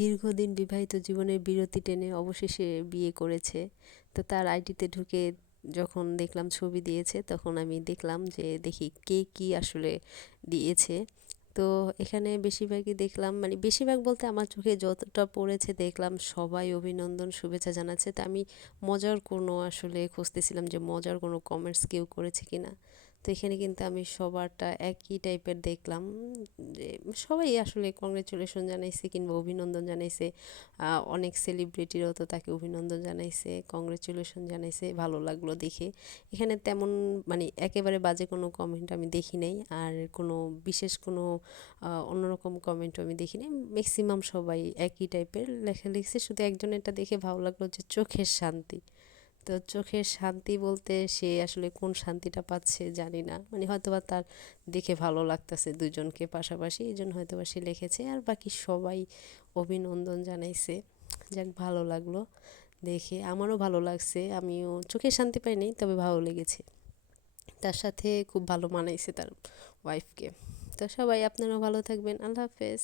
দীর্ঘদিন বিবাহিত জীবনের বিরতি টেনে অবশেষে বিয়ে করেছে। তো তার আইডিতে ঢুকে যখন দেখলাম ছবি দিয়েছে, তখন আমি দেখলাম যে দেখি কে কি আসলে দিয়েছে। তো এখানে বেশিরভাগই দেখলাম, মানে বেশিরভাগ বলতে আমার চোখে যতটা পড়েছে দেখলাম সবাই অভিনন্দন শুভেচ্ছা জানাচ্ছে। তা আমি মজার কোনো আসলে খুঁজতেছিলাম যে মজার কোনো কমেন্টস কেউ করেছে কিনা। তো এখানে কিন্তু আমি সবারটা একই টাইপের দেখলাম, যে সবাই আসলে কংগ্রেচুলেশন জানাইছে কিংবা অভিনন্দন জানাইছে। অনেক সেলিব্রিটিরাও তো তাকে অভিনন্দন জানাইছে, কংগ্রেচুলেশন জানাইছে, ভালো লাগলো দেখে। এখানে তেমন মানে একেবারে বাজে কোনো কমেন্ট আমি দেখি নাই, আর কোনো বিশেষ কোনো অন্যরকম কমেন্টও আমি দেখি নাই। ম্যাক্সিমাম সবাই একই টাইপের লেখা লিখছে, শুধু একজনেরটা দেখে ভালো লাগলো যে চোখের শান্তি। তো চোখের শান্তি বলতে সে আসলে কোন শান্তিটা পাচ্ছে জানি না, মানে হয়তোবা তার দেখে ভালো লাগতেছে দুজনকে পাশাপাশি, এই জন্য হয়তোবা সে লিখেছে। আর বাকি সবাই অভিনন্দন জানাইছে। যাক, ভালো লাগলো দেখে, আমারও ভালো লাগছে। আমিও চোখের শান্তি পাই নাই, তবে ভালো লেগেছে। তার সাথে খুব ভালো মানাইছে তার ওয়াইফকে। তো সবাই আপনারাও ভালো থাকবেন। আল্লাহ হাফেজ।